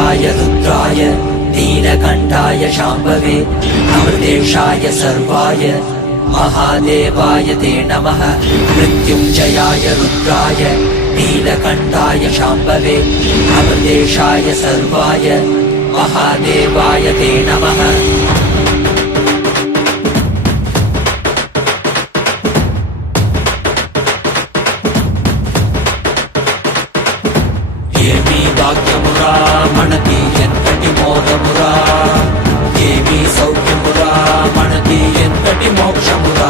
मृत्युञ्जयाय रुद्राय नीलकण्ठाय शाम्भवे अमृतेशाय सर्वाय महादेवाय ते नमः। मृत्युञ्जयाय रुद्राय नीलकण्ठाय शाम्भवे अमृतेशाय सर्वाय महादेवाय ते नमः। ఏమీ భాగ్యమురా మనకి ఎంతటి మోదమురా, ఏమీ సౌఖ్యమురా మనకి ఎంతటి మోక్షమురా,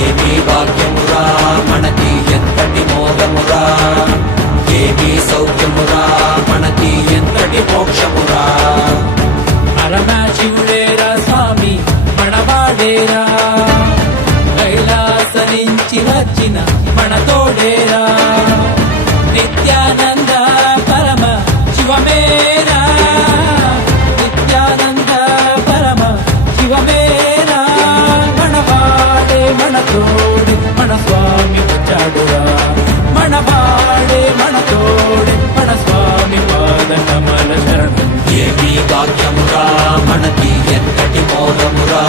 ఏమీ భాగ్యమురా మనకి ఎంతటి మోదమురా, ఏమీ సౌఖ్యమురా మనకి ఎంతటి మోక్షమురా। పరమశివుడేరా స్వామి మనవాడేరా, కైలాస నుంచి వచ్చిన మన తోడేరా, నిత్యానంద పరమ శివమేరా, నిత్యానంద పరమ శివమేరా, మనవాడే మన తోడే మన స్వామి వచ్చాడురా, మనవాడే మన తోడే మన స్వామి పాద కమల శరణం। ఏమీ భాగ్యమురా మనకి ఎంతటి మోదమురా,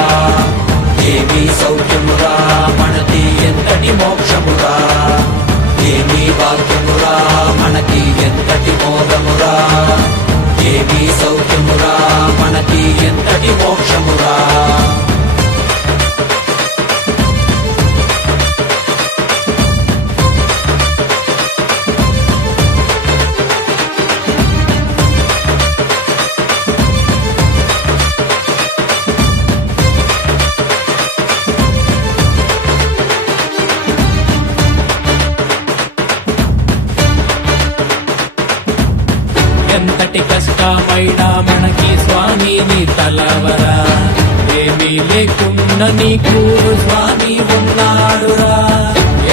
ఏమీ సౌఖ్యమురా మనకి ఎంతటి మోక్షమురా, ఏమీ భాగ్యమురా మనకి ఎంతటి మోదమురా, ఏమీ సౌఖ్యమురా మనకి ఎంతటి మోక్షమురా। ఎంతటి కష్టమైనా మనకి స్వామి నీ తలవరా, ఏమీ లేకున్నా నీకు స్వామి ఉన్నాడురా,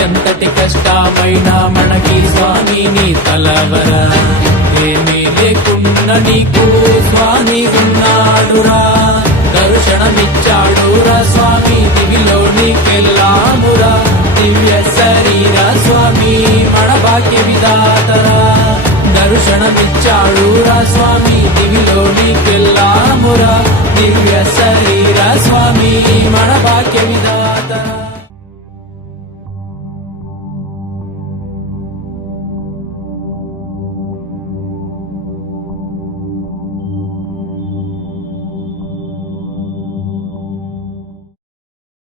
ఎంతటి కష్టమైనా మనకి స్వామి నీ తలవరా, ఏమీ లేకున్నా నీకు స్వామి ఉన్నాడురా, దర్శనమిచ్చాడురా స్వామి దివిలో నీకెళ్ళామురా, దివ్య శరీర స్వామి మన భాగ్య విధాతరా, దర్శనమిచ్చాడురా స్వామి దివిలో నీకెళ్ళామురా, దివ్య